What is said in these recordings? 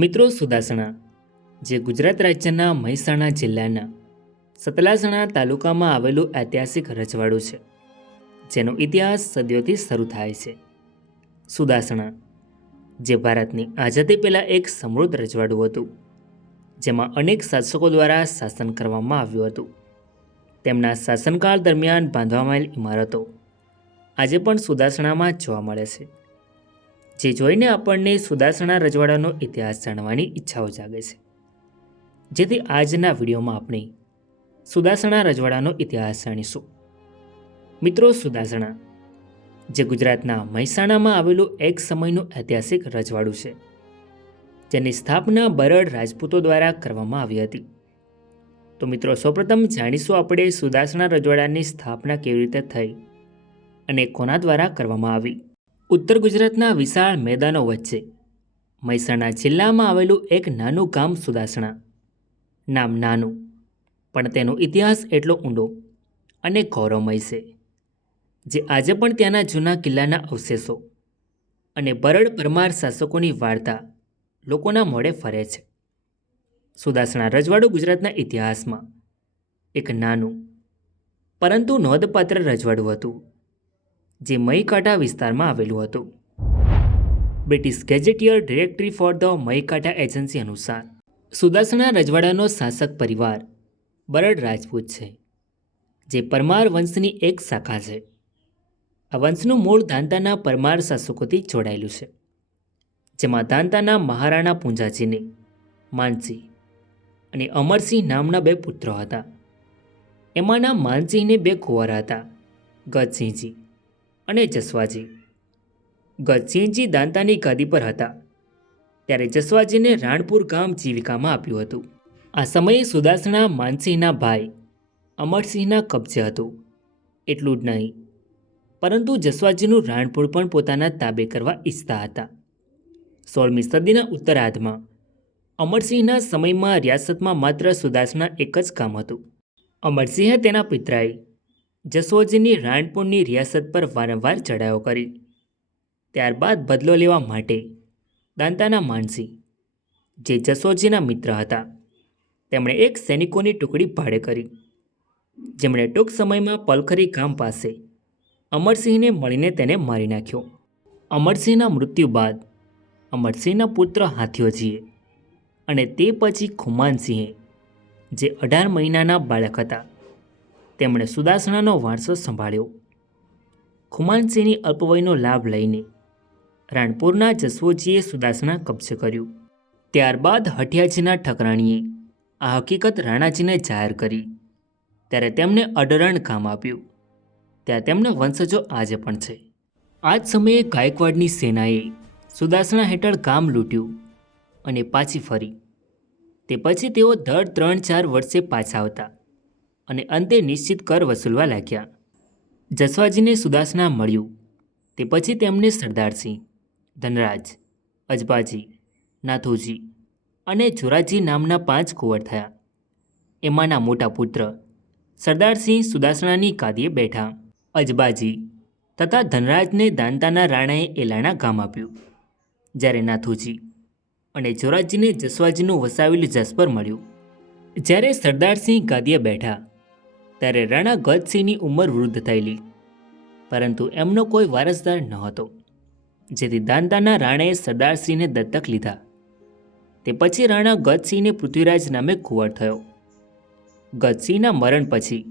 મિત્રો, સુદાસણા જે ગુજરાત રાજ્યના મહેસાણા જિલ્લાના સતલાસણા તાલુકામાં આવેલું ઐતિહાસિક રજવાડું છે, જેનો ઇતિહાસ સદીઓથી શરૂ થાય છે. સુદાસણા જે ભારતની આઝાદી પહેલાં એક સમૃદ્ધ રજવાડું હતું, જેમાં અનેક શાસકો દ્વારા શાસન કરવામાં આવ્યું હતું. તેમના શાસનકાળ દરમિયાન બાંધવામાં આવેલ ઇમારતો આજે પણ સુદાસણામાં જોવા મળે છે, જે જોઈને આપણને સુદાસણા રજવાડાનો ઇતિહાસ જાણવાની ઈચ્છાઓ જાગે છે. જેથી આજના વિડીયોમાં આપણે સુદાસણા રજવાડાનો ઇતિહાસ જાણીશું. મિત્રો, સુદાસણા જે ગુજરાતના મહેસાણામાં આવેલું એક સમયનું ઐતિહાસિક રજવાડું છે, જેની સ્થાપના બરડ રાજપૂતો દ્વારા કરવામાં આવી હતી. તો મિત્રો, સૌપ્રથમ જાણીશું આપણે સુદાસણા રજવાડાની સ્થાપના કેવી રીતે થઈ અને કોના દ્વારા કરવામાં આવી. ઉત્તર ગુજરાતના વિશાળ મેદાનો વચ્ચે મહેસાણા જિલ્લામાં આવેલું એક નાનું ગામ સુદાસણા. નામ નાનું, પણ તેનો ઇતિહાસ એટલો ઊંડો અને ગૌરવમય છે, જે આજે પણ ત્યાંના જૂના કિલ્લાના અવશેષો અને બરડ પરમાર શાસકોની વાર્તા લોકોના મોઢે ફરે છે. સુદાસણા રજવાડું ગુજરાતના ઇતિહાસમાં એક નાનું પરંતુ નોંધપાત્ર રજવાડું હતું, જે મહીકાંઠા વિસ્તારમાં આવેલું હતું. British gazetteer directory for the Mahikantha agency અનુસાર સુદાસણા રજવાડાનો શાસક પરિવાર બરડ રાજપૂત છે, જે પરમાર વંશની એક શાખા છે. આ વંશનું મૂળ દાંતાના પરમાર શાસકોથી જોડાયેલું છે, જેમાં દાંતાના મહારાણા પૂંજાજીને માનસિંહ અને અમરસિંહ નામના બે પુત્રો હતા. એમાંના માનસિંહને બે કુંવર હતા, ગજસિંહજી અને જસવાજી. ગજસિંહજી દાંતાની ગાદી પર હતા ત્યારે જસવાજીને રાણપુર ગામ જીવિકામાં આપ્યું હતું. આ સમયે સુદાસણા માનસિંહના ભાઈ અમરસિંહના કબજે હતું. એટલું જ નહીં, પરંતુ જસવાજીનું રાણપુર પણ પોતાના તાબે કરવા ઈચ્છતા હતા. 16મી સદીના ઉત્તરાર્ધમાં અમરસિંહના સમયમાં રિયાસતમાં માત્ર સુદાસણા એક જ ગામ હતું. અમરસિંહે તેના પિતરાએ જસોજીની રાણપુરની રિયાસત પર વારંવાર ચડાવો કરી. ત્યારબાદ બદલો લેવા માટે દાંતાના માનસિંહ, જે જસોજીના મિત્ર હતા, તેમણે એક સૈનિકોની ટુકડી ભાડે કરી, જેમણે ટૂંક સમયમાં પલખરી ગામ પાસે અમરસિંહને મળીને તેને મારી નાખ્યો. અમરસિંહના મૃત્યુ બાદ અમરસિંહના પુત્ર હાથીઓજીએ અને તે પછી ખુમાનસિંહે, જે 18 મહિનાના બાળક હતા, તેમણે સુદાસણાનો વારસો સંભાળ્યો. ખુમાનસિંહની અલ્પવયનો લાભ લઈને રાણપુરના જસવોજીએ સુદાસણા કબજે કર્યું. ત્યારબાદ હઠિયાજીના ઠકરાણીએ આ હકીકત રાણાજીને જાહેર કરી, ત્યારે તેમણે અડરણ ગામ આપ્યું. ત્યાં તેમના વંશજો આજે પણ છે. આ જ સમયે ગાયકવાડની સેનાએ સુદાસણા હેઠળ ગામ લૂંટ્યું અને પાછી ફરી. તે પછી તેઓ દર 3-4 વર્ષે પાછા આવતા અને અંતે નિશ્ચિત કર વસૂલવા લાગ્યા. જસવાજીને સુદાસણા મળ્યું તે પછી તેમને સરદારસિંહ, ધનરાજ, અજબાજી, નાથુજી અને જોરાજી નામના 5 કુંવર થયા. એમાંના મોટા પુત્ર સરદારસિંહ સુદાસણાની ગાદીએ બેઠા. અજબાજી તથા ધનરાજને દાંતાના રાણાએ એલાણા ગામ આપ્યું, જ્યારે નાથુજી અને જોરાજીને જસવાજીનું વસાવેલું જસપર મળ્યું. જ્યારે સરદારસિંહ ગાદીએ બેઠા ત્યારે રાણા ગજસિંહની ઉંમર વૃદ્ધ થયેલી, પરંતુ એમનો કોઈ વારસદાર ન હતો, જેથી દાંતાના રાણાએ સરદારસિંહને દત્તક લીધા. તે પછી રાણા ગજસિંહને પૃથ્વીરાજ નામે કુંવર થયો. ગજસિંહના મરણ પછી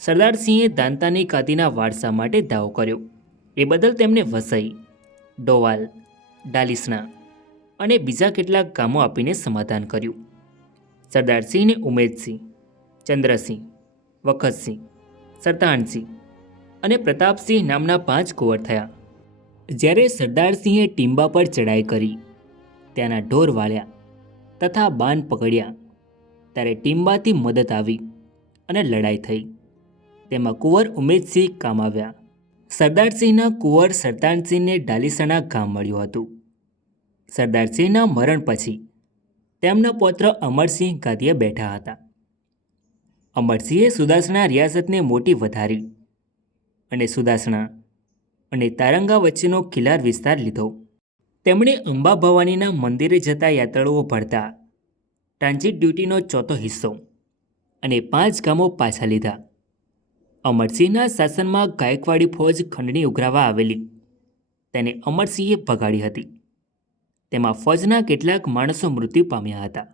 સરદારસિંહે દાંતાની ગાદીના વારસા માટે દાવો કર્યો. એ બદલ તેમને વસઈ, ડોવાલ, ડાલીસણા અને બીજા કેટલાક ગામો આપીને સમાધાન કર્યું. સરદારસિંહને ઉમેદસિંહ, ચંદ્રસિંહ, વખતસિંહ, સરતાણસિંહ અને પ્રતાપસિંહ નામના 5 કુંવર થયા. જ્યારે સરદારસિંહે ટીંબા પર ચડાઈ કરી, ત્યાંના ઢોર વાળ્યા તથા બાન પકડ્યા, ત્યારે ટીંબાથી મદદ આવી અને લડાઈ થઈ. તેમાં કુંવર ઉમેદસિંહ કામ આવ્યા. સરદારસિંહના કુંવર સરતાણસિંહને ડાલીસણા ગામ મળ્યું હતું. સરદારસિંહના મરણ પછી તેમના પૌત્ર અમરસિંહ ગાદીએ બેઠા હતા. અમરસિંહે સુદાસણા રિયાસતને મોટી વધારી અને સુદાસણા અને તારંગા વચ્ચેનો ખિલાર વિસ્તાર લીધો. તેમણે અંબા ભવાનીના મંદિરે જતા યાત્રાળુઓ ભરતા ટ્રાન્ઝિટ ડ્યુટીનો ચોથો હિસ્સો અને 5 ગામો પાછા લીધા. અમરસિંહના શાસનમાં ગાયકવાડી ફૌજ ખંડણી ઉઘરાવા આવેલી તેને અમરસિંહે ભગાડી હતી. તેમાં ફૌજના કેટલાક માણસો મૃત્યુ પામ્યા હતા.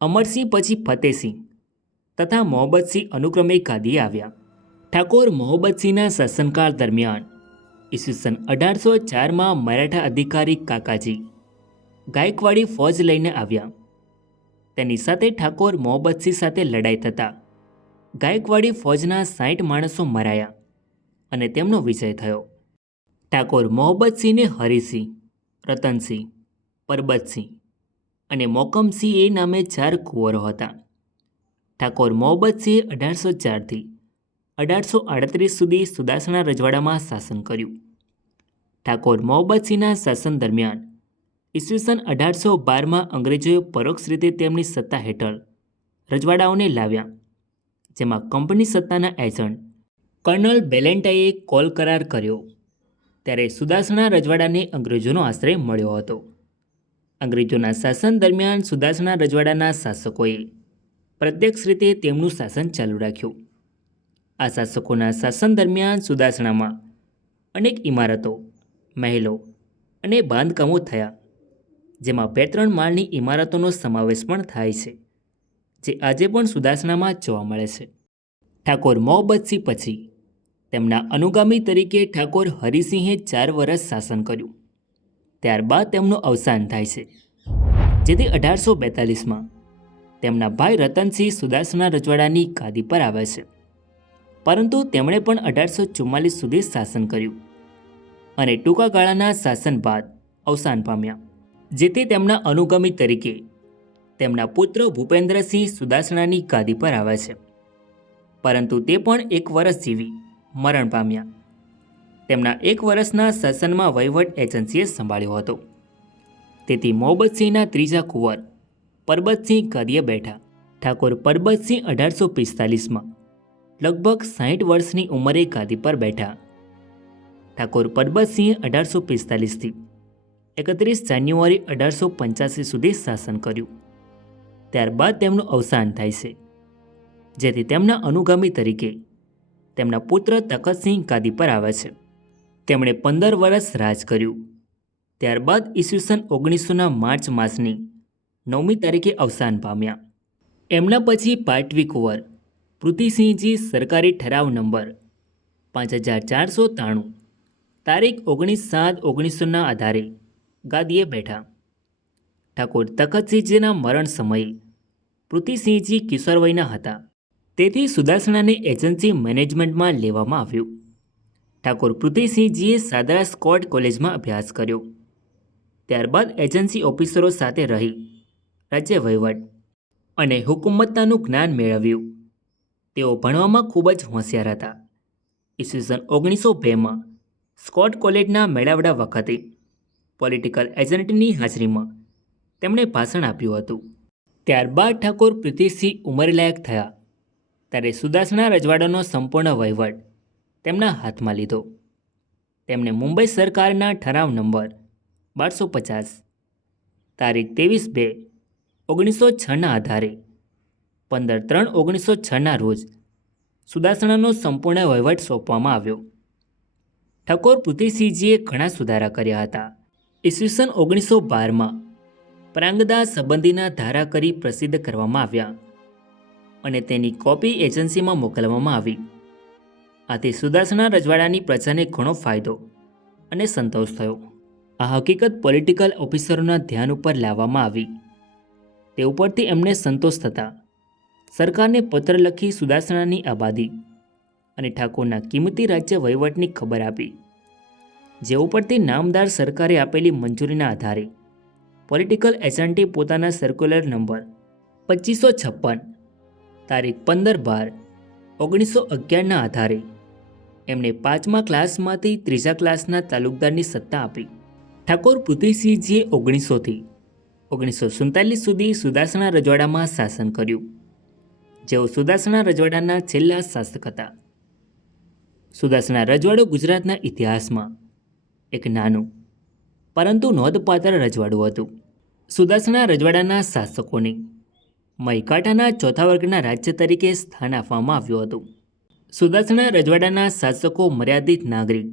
અમરસિંહ પછી ફતેહસિંહ તથા મોહબ્બતસિંહ અનુક્રમે ગાદીએ આવ્યા. ઠાકોર મોહબ્બતસિંહના શાસનકાળ દરમિયાન ઈસવીસન 1804માં મરાઠા અધિકારી કાકાજી ગાયકવાડી ફૌજ લઈને આવ્યા. તેની સાથે ઠાકોર મોહબ્બતસિંહ સાથે લડાઈ થતાં ગાયકવાડી ફૌજના 60 માણસો મરાયા અને તેમનો વિજય થયો. ઠાકોર મોહબ્બતસિંહને હરિસિંહ, રતનસિંહ, પરબતસિંહ અને મોકમસિંહ એ નામે 4 કુંવરો હતા. ઠાકોર મોહબ્બતસિંહે 1804થી 1838 સુધી સુદાસણા રજવાડામાં શાસન કર્યું. ઠાકોર મોહબ્બતસિંહના શાસન દરમિયાન ઈસવીસન 1812માં અંગ્રેજોએ પરોક્ષ રીતે તેમની સત્તા હેઠળ રજવાડાઓને લાવ્યા, જેમાં કંપની સત્તાના એજન્ટ કર્નલ બેલેન્ટાઈએ કોલ કરાર કર્યો ત્યારે સુદાસણા રજવાડાને અંગ્રેજોનો આશ્રય મળ્યો હતો. અંગ્રેજોના શાસન દરમિયાન સુદાસણા રજવાડાના શાસકોએ પ્રત્યક્ષ રીતે તેમનું શાસન ચાલુ રાખ્યું. આ શાસકોના શાસન દરમિયાન સુદાસણામાં અનેક ઇમારતો, મહેલો અને બાંધકામો થયા, જેમાં 2-3 માળની ઇમારતોનો સમાવેશ પણ થાય છે, જે આજે પણ સુદાસણામાં જોવા મળે છે. ઠાકોર મોહબ્બતસિંહ પછી તેમના અનુગામી તરીકે ઠાકોર હરિસિંહે 4 વર્ષ શાસન કર્યું. ત્યારબાદ તેમનું અવસાન થાય છે, જેથી 1842માં તેમના ભાઈ રતનસિંહ સુદાસણા રજવાડાની ગાદી પર આવે છે. પરંતુ તેમણે પણ 1844 સુધી શાસન કર્યું અને ટૂંકા ગાળાના શાસન બાદ અવસાન પામ્યા, જેથી તેમના અનુગામી તરીકે તેમના પુત્ર ભૂપેન્દ્રસિંહ સુદાસણાની ગાદી પર આવે છે. પરંતુ તે પણ 1 વર્ષ જીવી મરણ પામ્યા. તેમના 1 વર્ષના શાસનમાં વહીવટ એજન્સીએ સંભાળ્યો હતો. તેથી મોહબ્બતસિંહના ત્રીજા કુંવર પરબતસિંહ ગાદીએ બેઠા. ઠાકોર પરબતસિંહ 1845માં લગભગ 60 વર્ષની ઉંમરે ગાદી પર બેઠા. ઠાકોર પરબતસિંહે 1845થી 31 જાન્યુઆરી 1885 સુધી શાસન કર્યું. ત્યારબાદ તેમનું અવસાન થાય છે, જેથી તેમના અનુગામી તરીકે તેમના પુત્ર તખતસિંહ ગાદી પર આવે છે. તેમણે 15 વર્ષ રાજ કર્યું. ત્યારબાદ ઈસવીસન 1900ના માર્ચ માસની 9મી તારીખે અવસાન પામ્યા. એમના પછી પાટવી કુંવર પૃથ્વીસિંહજી સરકારી ઠરાવ નંબર 5493 તારીખ 19/7/1900ના આધારે ગાદીએ બેઠા. ઠાકોર તખતસિંહજીના મરણ સમયે પૃથ્વીસિંહજી કિશોર વયના હતા, તેથી સુદાસણાને એજન્સી મેનેજમેન્ટમાં લેવામાં આવ્યું. ઠાકોર પૃથ્વીસિંહજીએ સાદરા સ્કોટ કોલેજમાં અભ્યાસ કર્યો. ત્યારબાદ એજન્સી ઓફિસરો સાથે રહી રાજ્ય વહીવટ અને હુકુમતનું જ્ઞાન મેળવ્યું. તેઓ ભણવામાં ખૂબ જ હોશિયાર હતા. ઈસવીસન 1902માં સ્કોટ કોલેજના મેળાવડા વખતે પોલિટિકલ એજન્ટની હાજરીમાં તેમણે ભાષણ આપ્યું હતું. ત્યારબાદ ઠાકોર પૃથ્વીસિંહ ઉંમરલાયક થયા ત્યારે સુદાસણા રજવાડાનો સંપૂર્ણ વહીવટ તેમના હાથમાં લીધો. તેમણે મુંબઈ સરકારના ઠરાવ નંબર 1250 તારીખ 23/2/1906ના આધારે 15/3/1906ના રોજ સુદાસણાનો સંપૂર્ણ વહીવટ સોંપવામાં આવ્યો. ઠાકોર પૃથ્વીસિંહજીએ ઘણા સુધારા કર્યા હતા. ઈસવીસન 1912માં પ્રાંગદા સંબંધીના ધારા કરી પ્રસિદ્ધ કરવામાં આવ્યા અને તેની કોપી એજન્સીમાં મોકલવામાં આવી. આથી સુદાસણા રજવાડાની પ્રજાને ઘણો ફાયદો અને સંતોષ થયો. આ હકીકત પોલિટિકલ ઓફિસરોના ધ્યાન ઉપર લાવવામાં આવી. તે ઉપરથી એમને સંતોષ થતા સરકારને પત્ર લખી સુદાસણાની આબાદી અને ઠાકોરના કિંમતી રાજ્ય વહીવટની ખબર આપી, જે ઉપરથી નામદાર સરકારે આપેલી મંજૂરીના આધારે પોલિટિકલ એજન્ટે પોતાના સર્ક્યુલર નંબર 2556 તારીખ 15/12/1911ના આધારે એમને 5મા ક્લાસમાંથી 3જા ક્લાસના તાલુકદારની સત્તા આપી. ઠાકોર પૃથ્વીસિંહજીએ 1900થી 1947 સુધી સુદાસણા રજવાડામાં શાસન કર્યું. જેઓ સુદાસણા રજવાડાના છેલ્લા શાસક હતા. સુદાસણા રજવાડો ગુજરાતના ઇતિહાસમાં એક નાનું પરંતુ નોંધપાત્ર રજવાડું હતું. સુદાસણા રજવાડાના શાસકોને મૈકાટાના ચોથા વર્ગના રાજ્ય તરીકે સ્થાન આપવામાં આવ્યું હતું. સુદાસણા રજવાડાના શાસકો મર્યાદિત નાગરિક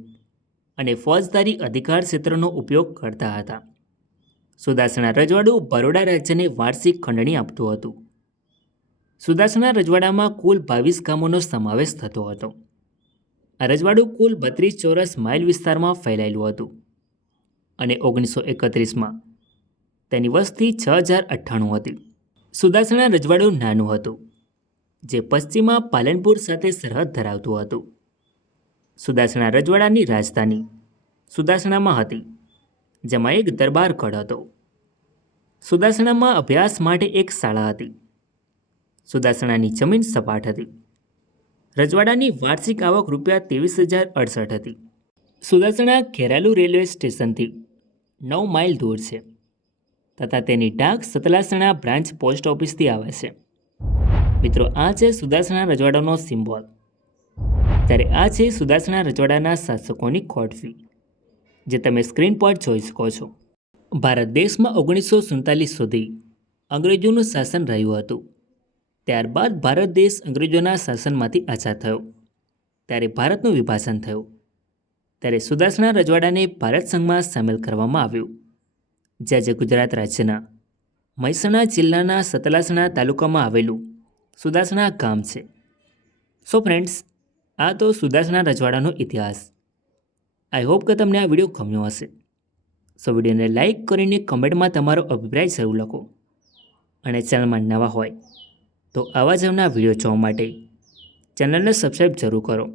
અને ફોજદારી અધિકાર ક્ષેત્રનો ઉપયોગ કરતા હતા. સુદાસણા રજવાડું બરોડા રાજ્યને વાર્ષિક ખંડણી આપતું હતું. સુદાસણા રજવાડામાં કુલ 22 ગામોનો સમાવેશ થતો હતો. આ રજવાડું કુલ 32 ચોરસ માઇલ વિસ્તારમાં ફેલાયેલું હતું અને 1931માં તેની વસ્તી 6098 હતી. સુદાસણા રજવાડું નાનું હતું, જે પશ્ચિમમાં પાલનપુર સાથે સરહદ ધરાવતું હતું. સુદાસણા રજવાડાની રાજધાની સુદાસણામાં હતી, જેમાં એક દરબારગઢ હતો. સુદાસણામાં અભ્યાસ માટે એક શાળા હતી. સુદાસણાની જમીન સપાટ હતી. રજવાડાની વાર્ષિક આવક ₹23,068 હતી. સુદાસણા ખેરાલુ રેલવે સ્ટેશનથી 9 માઇલ દૂર છે તથા તેની ડાક સતલાસણા બ્રાન્ચ પોસ્ટ ઓફિસથી આવે છે. મિત્રો, આ છે સુદાસણા રજવાડાનો સિમ્બોલ. ત્યારે આ છે સુદાસણા રજવાડાના શાસકોની કોર્ટ ફી, જે તમે સ્ક્રીન પર જોઈ શકો છો. ભારત દેશમાં 1947 સુધી અંગ્રેજોનું શાસન રહ્યું હતું. ત્યારબાદ ભારત દેશ અંગ્રેજોના શાસનમાંથી આઝાદ થયો. ત્યારે ભારતનું વિભાજન થયું. ત્યારે સુદાસણા રજવાડાને ભારત સંઘમાં સામેલ કરવામાં આવ્યું, જે આજે ગુજરાત રાજ્યના મહેસાણા જિલ્લાના સતલાસણા તાલુકામાં આવેલું સુદાસણા ગામ છે. સો ફ્રેન્ડ્સ, આ તો સુદાસણા રજવાડાનો ઇતિહાસ. આઈ હોપ કે તમને આ વિડીયો ગમ્યો હશે. સો વિડીયોને લાઇક કરીને કમેન્ટમાં તમારો અભિપ્રાય જરૂર લખો અને ચેનલમાં નવા હોય તો આવા જ નવા વિડીયો જોવા માટે ચેનલને સબસ્ક્રાઈબ જરૂર કરો.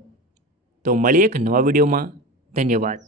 તો મળીએ એક નવા વિડીયોમાં. ધન્યવાદ.